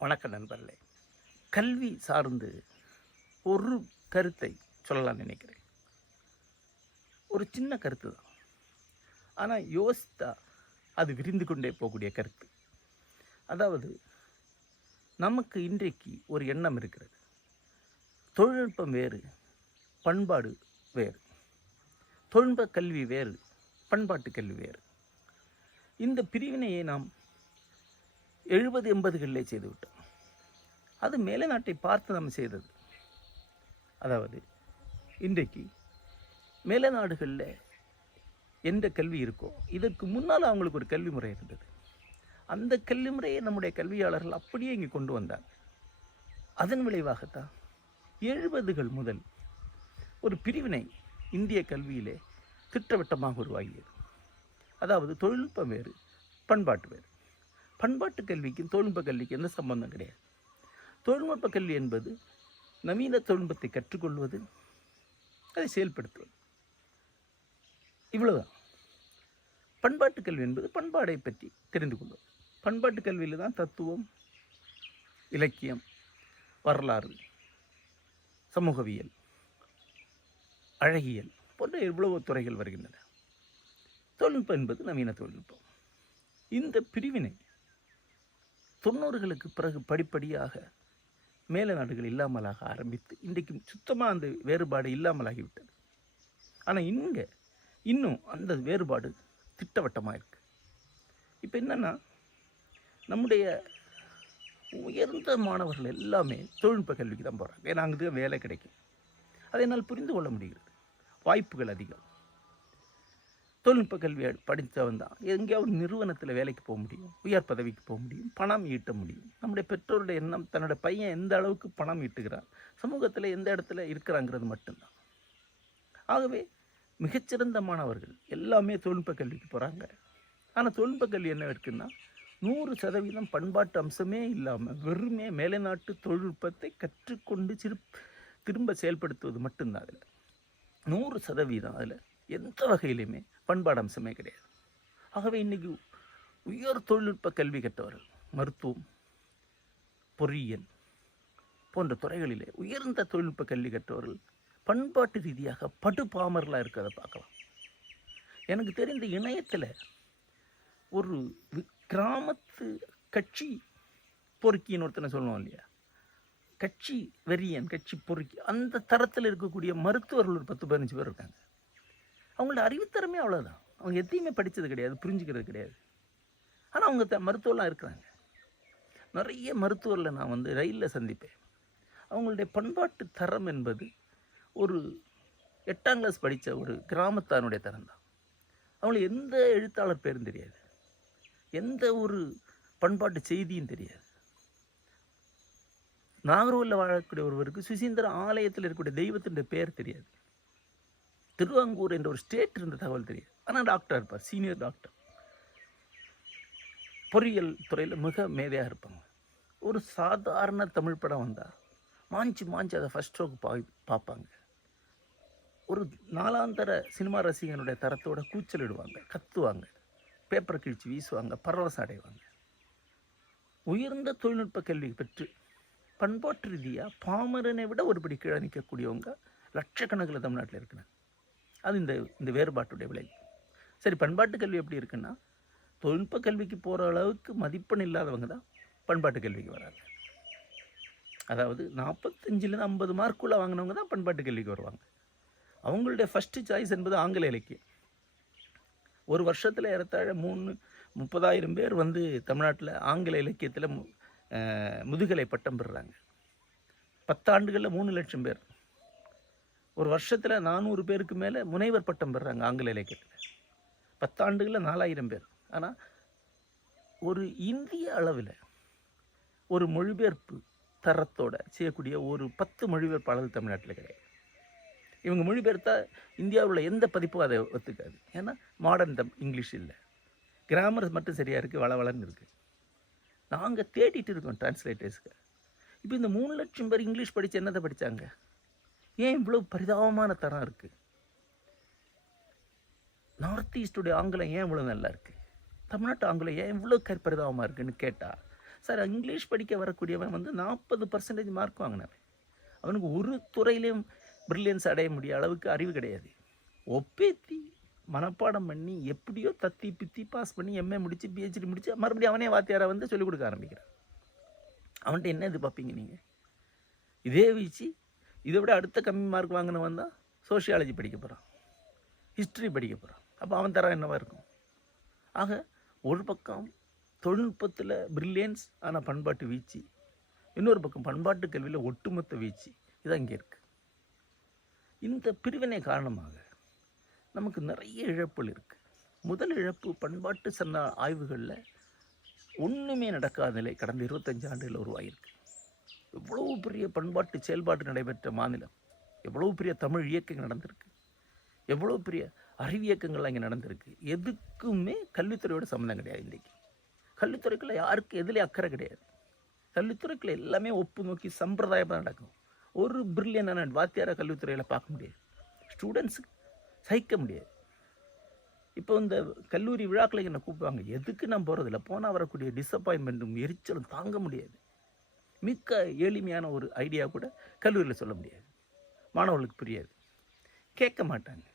வணக்கம் நண்பர்களே. கல்வி சார்ந்து ஒரு கருத்தை சொல்லலாம் நினைக்கிறேன். ஒரு சின்ன கருத்து தான், ஆனால் யோசித்தா அது விரிந்து கொண்டே போகக்கூடிய கருத்து. அதாவது, நமக்கு இன்றைக்கு ஒரு எண்ணம் இருக்கிறது. தொழில்நுட்பம் வேறு, பண்பாடு வேறு. தொழில்நுட்ப கல்வி வேறு, பண்பாட்டு கல்வி வேறு. இந்த பிரிவினையை நாம் 70-80களிலே செய்துவிட்டோம். அது மேலை நாட்டை பார்த்து நம்ம செய்தது. அதாவது, இன்றைக்கு மேலை நாடுகளில் எந்த கல்வி இருக்கோ, இதற்கு முன்னால் அவங்களுக்கு ஒரு கல்வி முறை இருந்தது. அந்த கல்வி முறையை நம்முடைய கல்வியாளர்கள் அப்படியே இங்கே கொண்டு வந்தாங்க. அதன் விளைவாகத்தான் 70கள் முதல் ஒரு பிரிவினை இந்திய கல்வியிலே திட்டவட்டமாக உருவாகியது. அதாவது, தொழில்நுட்பம் வேறு, பண்பாட்டு வேறு. பண்பாட்டு கல்விக்கும் தொழில்நுட்ப கல்விக்கும் எந்த சம்பந்தம் கிடையாது. தொழில்நுட்ப கல்வி என்பது நவீன தொழில்நுட்பத்தை கற்றுக்கொள்வது, அதை செயல்படுத்துவது, இவ்வளவுதான். பண்பாட்டு கல்வி என்பது பண்பாடை பற்றி தெரிந்து கொள்வது. பண்பாட்டு கல்வியில் தான் தத்துவம், இலக்கியம், வரலாறு, சமூகவியல், அழகியல் போன்ற எவ்வளவோ துறைகள் வருகின்றன. தொழில்நுட்பம் என்பது நவீன தொழில்நுட்பம். இந்த பிரிவினை 90களுக்கு பிறகு படிப்படியாக மேல நாடுகள் இல்லாமலாக ஆரம்பித்து இன்றைக்கு சுத்தமாக அந்த வேறுபாடு இல்லாமலாகிவிட்டது. ஆனால் இன்னும் அந்த வேறுபாடு திட்டவட்டமாக இருக்குது. இப்போ என்னென்னா, நம்முடைய உயர்ந்த மாணவர்கள் எல்லாமே தொழில்நுட்ப கல்விக்கு தான் போகிறாங்க. ஏன்னா அங்கே தான் வேலை கிடைக்கும். அதை என்னால் புரிந்து கொள்ள முடிகிறது. வாய்ப்புகள் அதிகம். தொழில்நுட்ப கல்வியை படித்தவன் தான் எங்கேயாவது நிறுவனத்தில் வேலைக்கு போக முடியும், உயர் பதவிக்கு போக முடியும், பணம் ஈட்ட முடியும். நம்முடைய பெற்றோருடைய எண்ணம் தன்னோட பையன் எந்த அளவுக்கு பணம் ஈட்டுகிறான், சமூகத்தில் எந்த இடத்துல இருக்கிறாங்கிறது மட்டும்தான். ஆகவே மிகச்சிறந்த மாணவர்கள் எல்லாமே தொழில்நுட்ப கல்விக்கு போகிறாங்க. ஆனால் தொழில்நுட்ப கல்வி என்ன இருக்குன்னா, 100% பண்பாட்டு அம்சமே இல்லாமல் வெறுமே மேலை நாட்டு தொழில்நுட்பத்தை கற்றுக்கொண்டு திரும்ப செயல்படுத்துவது மட்டும்தான். அதில் 100% அதில் எந்த வகையிலுமே பண்பாடு அம்சமே கிடையாது. ஆகவே இன்றைக்கி உயர் தொழில்நுட்ப கல்வி கற்றவர்கள், மருத்துவம், பொறியியல் போன்ற துறைகளிலே உயர்ந்த தொழில்நுட்ப கல்வி கற்றவர்கள் பண்பாட்டு ரீதியாக படுபாமர்களாக இருக்கிறத பார்க்கலாம். எனக்கு தெரிந்த இணையத்தில் ஒரு கிராமத்து கட்சி பொறுக்கின்னு ஒருத்தனை சொல்லுவோம் இல்லையா, கட்சி வெறியன், கட்சி பொறுக்கி, அந்த தரத்தில் இருக்கக்கூடிய மருத்துவர்கள் ஒரு 10-15 பேர் இருக்காங்க. அவங்களோட அறிவுத்திறமே அவ்வளோதான். அவங்க எதையுமே படித்தது கிடையாது, புரிஞ்சுக்கிறது கிடையாது. ஆனால் அவங்க மருத்துவர்லாம் இருக்கிறாங்க. நிறைய மருத்துவரில் நான் ரயிலில் சந்திப்பேன். அவங்களுடைய பண்பாட்டு தரம் என்பது ஒரு 8ஆம் கிளாஸ் படித்த ஒரு கிராமத்தானுடைய தரம் தான். அவங்களுக்கு எந்த எழுத்தாளர் பேரும் தெரியாது, எந்த ஒரு பண்பாட்டு செய்தியும் தெரியாது. நாகர்கோவிலில் வாழக்கூடிய ஒருவருக்கு சுசீந்திர ஆலயத்தில் இருக்கக்கூடிய தெய்வத்தினுடைய பெயர் தெரியாது. திருவாங்கூர் என்ற ஒரு ஸ்டேட் இருந்த தகவல் தெரியாது. ஆனால் டாக்டர் இருப்பார், சீனியர் டாக்டர். பொறியியல் துறையில் மிக மேதையாக இருப்பாங்க. ஒரு சாதாரண தமிழ் படம் வந்தால் மாஞ்சி அதை ஃபஸ்ட் ஷோக்கு பார்ப்பாங்க. ஒரு 4ஆம் தர சினிமா ரசிகனுடைய தரத்தோட கூச்சலிடுவாங்க, கத்துவாங்க, பேப்பரை கிழிச்சு வீசுவாங்க, பரவசம் அடைவாங்க. உயர்ந்த தொழில்நுட்ப கல்வி பெற்று பண்பாட்டு ரீதியாக பாமரனை விட ஒருபடி கீழே நிற்கக்கூடியவங்க லட்சக்கணக்கில் தமிழ்நாட்டில் இருக்கிறாங்க. அது இந்த வேறுபாட்டுடைய விளைவு. சரி, பண்பாட்டு கல்வி எப்படி இருக்குன்னா, தொழில்நுட்ப கல்விக்கு போகிற அளவுக்கு மதிப்பெண் இல்லாதவங்க தான் பண்பாட்டு கல்விக்கு வராங்க. அதாவது 45லேருந்து 50 மார்க்குள்ளே வாங்கினவங்க தான் பண்பாட்டு கல்விக்கு வருவாங்க. அவங்களுடைய ஃபஸ்ட்டு சாய்ஸ் என்பது ஆங்கில இலக்கியம். ஒரு வருஷத்தில் ஏறத்தாழ 30,000 பேர் தமிழ்நாட்டில் ஆங்கில இலக்கியத்தில் முதுகலை பட்டம் பெறுறாங்க. 10 ஆண்டுகளில் 3 லட்சம் பேர். ஒரு வருஷத்தில் 400 பேருக்கு மேலே முனைவர் பட்டம் பெறுறாங்க ஆங்கில இலக்கியத்தில். 10 ஆண்டுகளில் 4000 பேர். ஆனால் ஒரு இந்திய அளவில் ஒரு மொழிபெயர்ப்பு தரத்தோட செய்யக்கூடிய ஒரு 10 மொழிபெயர்ப்பாளர்கள் தமிழ்நாட்டில் கிடையாது. இவங்க மொழிபெயர்த்தா இந்தியாவில் எந்த பதிப்பும் அதை ஒத்துக்காது. ஏன்னா மாடர்ன் இங்கிலீஷ் இல்லை, கிராமர் மட்டும் சரியாக இருக்குது, வளவளன்னு இருக்குது. நாங்கள் தேடிட்டு இருக்கோம் டிரான்ஸ்லேட்டர்ஸுக்கு. இப்போ இந்த 3 லட்சம் பேர் இங்கிலீஷ் படித்து என்னத்தை படித்தாங்க? ஏன் இவ்வளோ பரிதாபமான தரம் இருக்குது? நார்த் ஈஸ்டுடைய ஆங்கிலம் ஏன் இவ்வளோ நல்லா இருக்குது, தமிழ்நாட்டு ஆங்கிலம் ஏன் இவ்வளோ பரிதாபமாக இருக்குன்னு கேட்டால், சார் இங்கிலீஷ் படிக்க வரக்கூடியவன் வந்து 40% மார்க் வாங்கினவன், அவனுக்கு ஒரு துறையிலையும் பிரில்லியன்ஸ் அடைய முடிய அளவுக்கு அறிவு கிடையாது. ஒப்பேத்தி மனப்பாடம் பண்ணி எப்படியோ தத்தி பித்தி பாஸ் பண்ணி எம்ஏ முடித்து பிஹெச்டி முடித்து மறுபடியும் அவனே வாத்தியாரை வந்து சொல்லிக் கொடுக்க ஆரம்பிக்கிறான். அவன்கிட்ட என்ன எதிர்பார்ப்பீங்க நீங்கள்? இதே வீச்சு இதை விட அடுத்த கம்மி மார்க் வாங்கினவன் தான் சோஷியாலஜி படிக்க போகிறான், ஹிஸ்ட்ரி படிக்க போகிறான். அப்போ அவன் தரம் என்னவாக இருக்கும்? ஆக ஒரு பக்கம் தொழில்நுட்பத்தில் பிரில்லியன்ஸ் ஆனால் பண்பாட்டு வீழ்ச்சி, இன்னொரு பக்கம் பண்பாட்டு கல்வியில் ஒட்டுமொத்த வீழ்ச்சி. இதான் இங்கே இருக்குது. இந்த பிரிவினை காரணமாக நமக்கு நிறைய இழப்புகள் இருக்குது. முதல் இழப்பு பண்பாட்டு சன்ன ஆய்வுகளில் ஒன்றுமே நடக்காத நிலை கடந்த 25 ஆண்டுகளில் உருவாகியிருக்கு. எவ்வளவு பெரிய பண்பாட்டு செயல்பாடு நடைபெற்ற மாநிலம், எவ்வளவு பெரிய தமிழ் இயக்கங்கள் நடந்திருக்கு, எவ்வளோ பெரிய அறிவியக்கங்கள்லாம் இங்கே நடந்திருக்கு. எதுக்குமே கல்வித்துறையோட சம்மந்தம் கிடையாது. இன்றைக்கி கல்வித்துறைக்குள்ள யாருக்கு எதுலேயும் அக்கறை கிடையாது. கல்வித்துறைக்குள்ள எல்லாமே ஒப்பு நோக்கி சம்பிரதாயமாக நடக்கும். ஒரு பிரில்லியனான வாத்தியார கல்வித்துறையில் பார்க்க முடியாது, ஸ்டூடெண்ட்ஸுக்கு சகிக்க முடியாது. இப்போ இந்த கல்லூரி விழாக்களை என்னை கூப்பிடுவாங்க, எதுக்கு நான் போகிறதில்ல, போனால் வரக்கூடிய டிசப்பாயின்மெண்ட்டும் எரிச்சலும் தாங்க முடியாது. மிக்க எளிமையான ஒரு ஐடியா கூட கல்லூரியில் சொல்ல முடியாது, மாணவர்களுக்கு புரியாது, கேட்க மாட்டாங்க.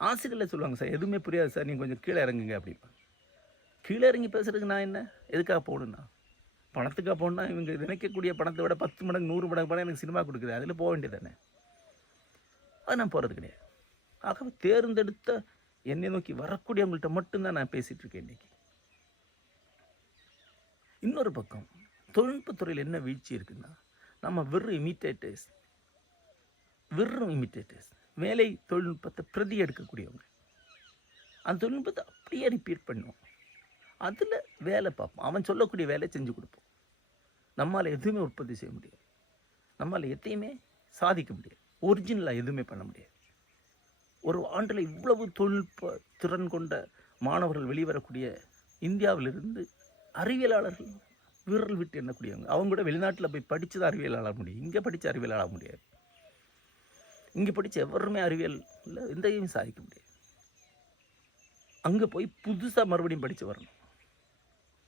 ஆசிரியர்கள் சொல்லுவாங்க, சார் எதுவுமே புரியாது சார், நீங்கள் கொஞ்சம் கீழே இறங்குங்க அப்படிப்பாங்க. கீழே இறங்கி பேசுறதுக்கு நான் என்ன, எதுக்காக போகணுன்னா, பணத்துக்காக போகணுன்னா இவங்க நினைக்கக்கூடிய பணத்தை விட 10 மடங்கு 100 மடங்கு பணம் எனக்கு சினிமா கொடுக்குது, அதில் போக வேண்டியது தானே. அது நான் போகிறது கிடையாது. ஆகவே தேர்ந்தெடுத்த என்னை நோக்கி வரக்கூடியவங்கள்ட்ட மட்டும்தான் நான் பேசிகிட்டு இருக்கேன் இன்றைக்கி. இன்னொரு பக்கம் தொழில்நுட்பத்துறையில் என்ன வீழ்ச்சி இருக்குன்னா, நம்ம வெறும் இமிட்டேட்டர்ஸ், வேலை தொழில்நுட்பத்தை பிரதி எடுக்கக்கூடியவங்க. அந்த தொழில்நுட்பத்தை அப்படியே ரிப்பீட் பண்ணுவோம், அதில் வேலை பார்ப்போம், அவன் சொல்லக்கூடிய வேலையை செஞ்சு கொடுப்போம். நம்மளால் எதுவுமே உற்பத்தி செய்ய முடியாது, நம்மளால் எதையுமே சாதிக்க முடியாது, ஒரிஜினலாக எதுவுமே பண்ண முடியாது. ஒரு ஆண்டில் இவ்வளவு தொழில்நுட்ப திறன் கொண்ட மாணவர்கள் வெளிவரக்கூடிய இந்தியாவிலிருந்து அறிவியலாளர்கள் விரல் விட்டு எண்ணக்கூடியவங்க. அவங்க கூட வெளிநாட்டில் போய் படித்து தான் அறிவியலாளர் முடியும், இங்கே படித்து அறிவியலாள முடியாது. இங்கே படித்த எவருமே அறிவியலில் எந்தையும் சாதிக்க முடியாது. அங்கே போய் புதுசாக மறுபடியும் படித்து வரணும்.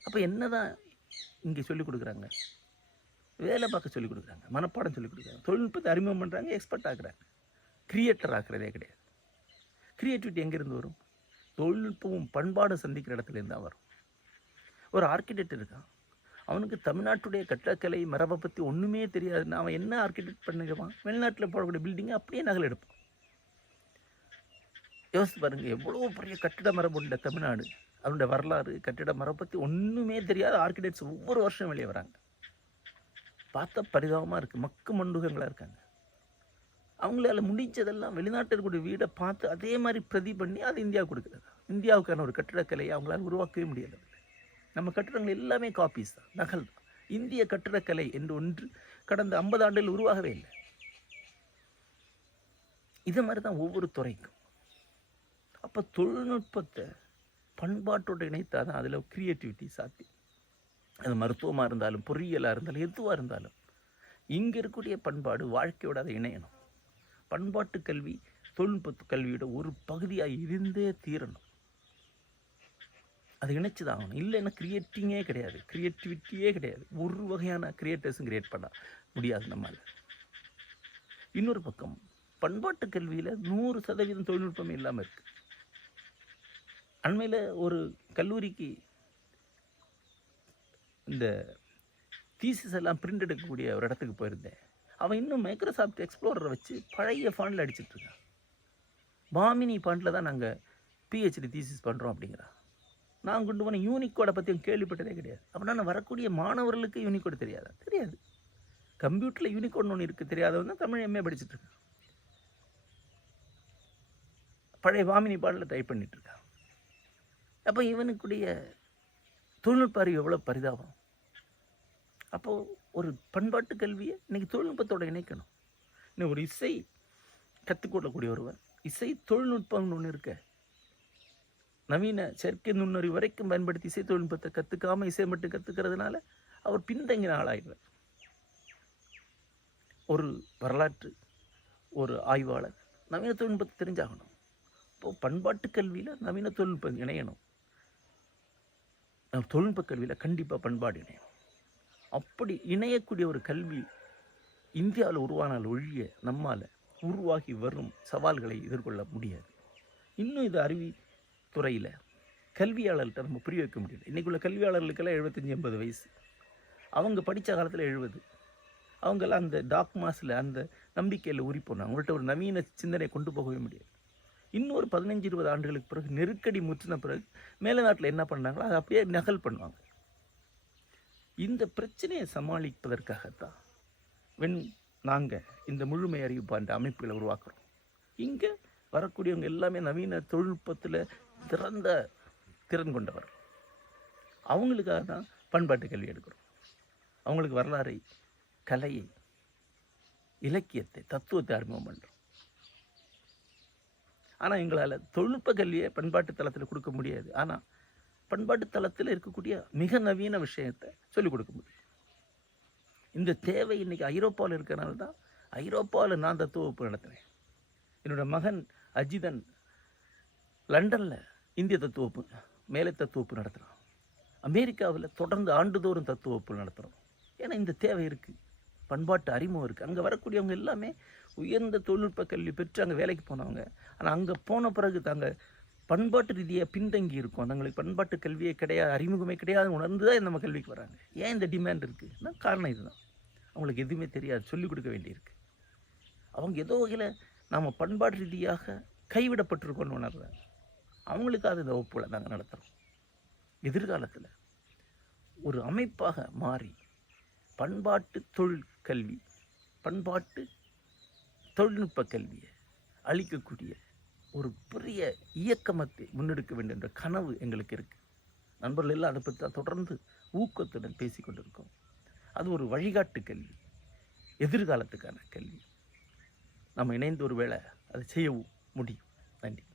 அப்போ என்ன தான் இங்கே சொல்லிக் கொடுக்குறாங்க? வேலை பார்க்க சொல்லிக் கொடுக்குறாங்க, மனப்பாடம் சொல்லிக் கொடுக்குறாங்க, தொழில்நுட்பத்தை அறிமுகம் பண்ணுறாங்க, எக்ஸ்பர்ட் ஆக்குறாங்க. கிரியேட்டர் ஆக்குறதே கிடையாது. கிரியேட்டிவிட்டி எங்கேருந்து வரும்? தொழில்நுட்பமும் பண்பாடும் சந்திக்கிற இடத்துலேருந்து தான் வரும். ஒரு ஆர்கிடெக்ட் இருக்கான், அவனுக்கு தமிழ்நாட்டுடைய கட்டடக்கலை மரபை பற்றி ஒன்றுமே தெரியாதுன்னா அவன் என்ன ஆர்கிடெக்ட் பண்ணிடுவான்? வெளிநாட்டில் போடக்கூடிய பில்டிங்கை அப்படியே நகல் எடுப்பான். யோசித்து பாருங்கள், எவ்வளோ பெரிய கட்டிட மரபு உள்ள தமிழ்நாடு, அவனுடைய வரலாறு கட்டிட மரபை பற்றி ஒன்றுமே தெரியாத ஆர்கிடெக்ட்ஸ் ஒவ்வொரு வருஷம் வெளியே வராங்க. பார்த்தா பரிதாபமாக இருக்குது, மக்கு மண்டுகங்களாக இருக்காங்க. அவங்களால முடிஞ்சதெல்லாம் வெளிநாட்டில் இருக்கக்கூடிய வீடை பார்த்து அதே மாதிரி பிரதி பண்ணி அது இந்தியாவுக்கு கொடுக்குறது. இந்தியாவுக்கான ஒரு கட்டிடக்கலையை அவங்களால உருவாக்கவே முடியாது. நம்ம கட்டிடங்கள் எல்லாமே காப்பீஸ் தான், நகல் தான். இந்திய கட்டிடக்கலை என்று ஒன்று கடந்த 50 ஆண்டுகள் உருவாகவே இல்லை. இதை மாதிரி தான் ஒவ்வொரு துறைக்கும். அப்போ தொழில்நுட்பத்தை பண்பாட்டோடு இணைத்தால் தான் அதில் கிரியேட்டிவிட்டி சாத்தியம். அது மருத்துவமாக இருந்தாலும் பொறியியலாக இருந்தாலும் எதுவாக இருந்தாலும் இங்கே இருக்கக்கூடிய பண்பாடு வாழ்க்கையோடு அதை இணையணும். பண்பாட்டு கல்வி தொழில்நுட்ப கல்வியோட ஒரு பகுதியாக இருந்தே தீரணும். அதை இணைச்சி தான் ஆகணும். இல்லைன்னா கிரியேட்டிங்கே கிடையாது, கிரியேட்டிவிட்டியே கிடையாது. ஒரு வகையான கிரியேட்டர்ஸும் கிரியேட் பண்ண முடியாது நம்மால். இன்னொரு பக்கம் பண்பாட்டு கல்வியில் 100% தொழில்நுட்பமே இல்லாமல் இருக்குது. அண்மையில் ஒரு கல்லூரிக்கு இந்த தீசிஸ் எல்லாம் பிரிண்ட் எடுக்கக்கூடிய ஒரு இடத்துக்கு போயிருந்தேன். அவன் இன்னும் மைக்ரோசாஃப்ட் எக்ஸ்ப்ளோரரை வச்சு பழைய ஃபாண்டில் அடிச்சிட்ருக்கான். பாமினி ஃபாண்டில் தான் நாங்கள் பிஹெச்டி தீசிஸ் பண்ணுறோம் அப்படிங்கிறான். நான் கொண்டு போன யூனிகோடை பற்றி கேள்விப்பட்டதே கிடையாது. அப்படின்னா வரக்கூடிய மாணவர்களுக்கு யூனிகோடு தெரியாதா? தெரியாது. கம்ப்யூட்டரில் யூனிகோட்னு ஒன்று இருக்குது, தெரியாதவன் தான் தமிழ் எம்ஏ படிச்சுட்ருக்கான். பழைய பாமினி பாடலில் டைப் பண்ணிகிட்ருக்கான். அப்போ இவனுக்குடைய தொழில்நுட்ப அறிவு எவ்வளோ பரிதாபம். அப்போது ஒரு பண்பாட்டு கல்வியை இன்றைக்கி தொழில்நுட்பத்தோடு இணைக்கணும். இன்னும் ஒரு இசை கற்றுக்கொள்ளக்கூடிய ஒருவர் இசை தொழில்நுட்பம்னு ஒன்று இருக்க, நவீன செயற்கை நுண்ணறிவு வரைக்கும் பயன்படுத்தி இசை தொழில்நுட்பத்தை கற்றுக்காமல் இசை மட்டும் கற்றுக்கிறதுனால அவர் பின்தங்கின ஆளாகிறார். ஒரு வரலாற்று ஒரு ஆய்வாளர் நவீன தொழில்நுட்பத்தை தெரிஞ்சாகணும். இப்போ பண்பாட்டு கல்வியில் நவீன தொழில்நுட்பம் இணையணும். தொழில்நுட்ப கல்வியில் கண்டிப்பாக பண்பாடு இணையணும். அப்படி இணையக்கூடிய ஒரு கல்வி இந்தியாவில் உருவானால் ஒழிய நம்மால் உருவாகி வரும் சவால்களை எதிர்கொள்ள முடியாது. இன்னும் இது அறிவித்துறையில் கல்வியாளர்கிட்ட நம்ம புரிய வைக்க முடியல. இன்றைக்குள்ள கல்வியாளர்களுக்கெல்லாம் 75-80 வயசு. அவங்க படித்த காலத்தில் 70. அவங்கெல்லாம் அந்த டாக்மாஸில் அந்த நம்பிக்கையில் ஊறி போனாங்க. அவங்கள்ட்ட ஒரு நவீன சிந்தனை கொண்டு போகவே முடியாது. இன்னொரு 15-20 ஆண்டுகளுக்கு பிறகு நெருக்கடி முற்றின பிறகு மேல நாட்டில் என்ன பண்ணாங்களோ அதை அப்படியே நகல் பண்ணுவாங்க. இந்த பிரச்சனையை சமாளிப்பதற்காகத்தான் நாங்கள் இந்த முழுமை அறிவிப்பான்ற அமைப்புகளை உருவாக்குறோம். இங்கே வரக்கூடியவங்க எல்லாமே நவீன தொழில்நுட்பத்தில் திறந்த திறன் கொண்டவர். அவங்களுக்காக தான் பண்பாட்டு கல்வி எடுக்கிறோம். அவங்களுக்கு வரலாறை, கலையை, இலக்கியத்தை, தத்துவத்தை அறிமுகம் பண்ணுறோம். ஆனால் எங்களால் தொழில்நுட்ப கல்வியை பண்பாட்டு தளத்தில் கொடுக்க முடியாது. ஆனால் பண்பாட்டு தளத்தில் இருக்கக்கூடிய மிக நவீன விஷயத்தை சொல்லிக் கொடுக்க முடியும். இந்த தேவை இன்றைக்கி ஐரோப்பாவில் இருக்கிறனால தான் ஐரோப்பாவில் நான் தத்துவ வகுப்பு நடத்தினேன். என்னோடய மகன் அஜிதன் லண்டனில் இந்திய தத்துவ வகுப்பு, மேலை தத்துவ வகுப்பு நடத்துகிறான். அமெரிக்காவில் தொடர்ந்து ஆண்டுதோறும் தத்துவ வகுப்பு நடத்துகிறோம். ஏன்னா இந்த தேவை இருக்குது, பண்பாட்டு அறிமுகம் இருக்குது. அங்கே வரக்கூடியவங்க எல்லாமே உயர்ந்த தொழில்நுட்ப கல்வி பெற்று அங்கே வேலைக்கு போனவங்க. ஆனால் அங்கே போன பிறகு தாங்க பண்பாட்டு ரீதியாக பின்தங்கி இருக்கும். தங்களுக்கு பண்பாட்டு கல்வியே கிடையாது, அறிமுகமே கிடையாது உணர்ந்து தான் நம்ம கல்விக்கு வராங்க. ஏன் இந்த டிமாண்ட் இருக்குதுன்னா காரணம் இதுதான். அவங்களுக்கு எதுவுமே தெரியாது, சொல்லிக் கொடுக்க வேண்டியிருக்கு. அவங்க ஏதோ வகையில் நாம் பண்பாட்டு ரீதியாக கைவிடப்பட்டிருக்கோன்னு உணர்றாங்க. அவங்களுக்காக இந்த வகுப்புகளை நாங்கள் நடத்துகிறோம். எதிர்காலத்தில் ஒரு அமைப்பாக மாறி பண்பாட்டு தொழில் கல்வி, பண்பாட்டு தொழில்நுட்ப கல்வியை அளிக்கக்கூடிய ஒரு பெரிய இயக்கமத்தை முன்னெடுக்க வேண்டும் என்ற கனவு எங்களுக்கு இருக்குது. நண்பர்கள் எல்லாம் அதை பற்றி தான் தொடர்ந்து ஊக்கத்துடன் பேசி கொண்டிருக்கோம். அது ஒரு வழிகாட்டு கல்வி, எதிர்காலத்துக்கான கல்வி. நம்ம இணைந்து ஒரு வேளை அதை செய்யவும் முடியும். நன்றி.